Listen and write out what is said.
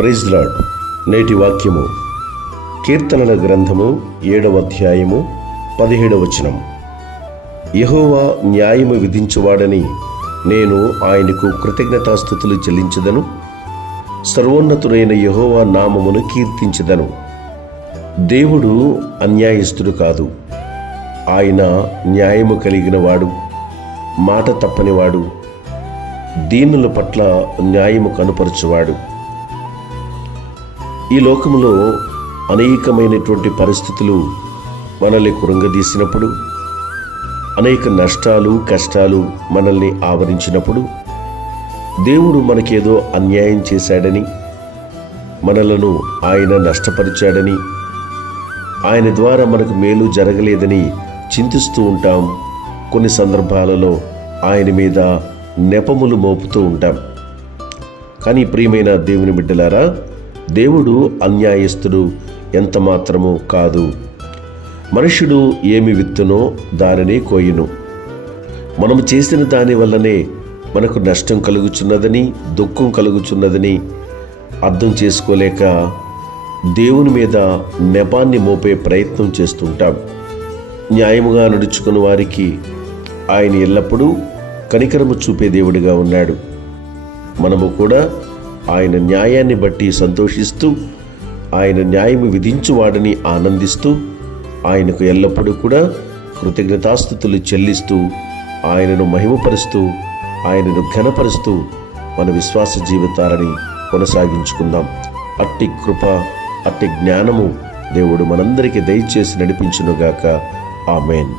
Praise lord. నేటి వాక్యము కీర్తనల గ్రంథము 7వ అధ్యాయము 17వ వచనం. యెహోవా న్యాయము విధించువాడని నేను ఆయనకు కృతజ్ఞతాస్తుతులు చెల్లించెదను. సర్వోన్నతుడైన యెహోవా నామమును కీర్తించెదను. దేవుడు అన్యాయస్తుడు కాదు. ఆయన న్యాయము కలిగిన వాడు, మాట తప్పనివాడు, దీనుల పట్ల న్యాయము కనుపరచువాడు. ఈ లోకములో అనేకమైనటువంటి పరిస్థితులు మనల్ని కృంగదీసినప్పుడు, అనేక నష్టాలు కష్టాలు మనల్ని ఆవరించినప్పుడు, దేవుడు మనకేదో అన్యాయం చేశాడని, మనలను ఆయన నష్టపరిచాడని, ఆయన ద్వారా మనకు మేలు జరగలేదని చింతిస్తూ ఉంటాం. కొన్ని సందర్భాలలో ఆయన మీద నెపములు మోపుతూ ఉంటాం. కానీ ప్రియమైన దేవుని బిడ్డలారా, దేవుడు అన్యాయస్తుడు ఎంత మాత్రమూ కాదు. మనుష్యుడు ఏమి విత్తునో దానిని కోయును. మనము చేసిన దాని వల్లనే మనకు నష్టం కలుగుచున్నదని, దుఃఖం కలుగుచున్నదని అర్థం చేసుకోలేక దేవుని మీద నెపాన్ని మోపే ప్రయత్నం చేస్తుంటాం. న్యాయముగా నడుచుకున్న వారికి ఆయన ఎల్లప్పుడూ కనికరము చూపే దేవుడిగా ఉన్నాడు. మనము కూడా ఆయన న్యాయాన్ని బట్టి సంతోషిస్తూ, ఆయన న్యాయము విధించువాడని ఆనందిస్తూ, ఆయనకు ఎల్లప్పుడూ కూడా కృతజ్ఞతాస్తుతులు చెల్లిస్తూ, ఆయనను మహిమపరుస్తూ, ఆయనను ఘనపరుస్తూ మన విశ్వాస జీవితాలని కొనసాగించుకుందాం. అట్టి కృప, అట్టి జ్ఞానము దేవుడు మనందరికీ దయచేసి నడిపించునుగాక. ఆమేన్.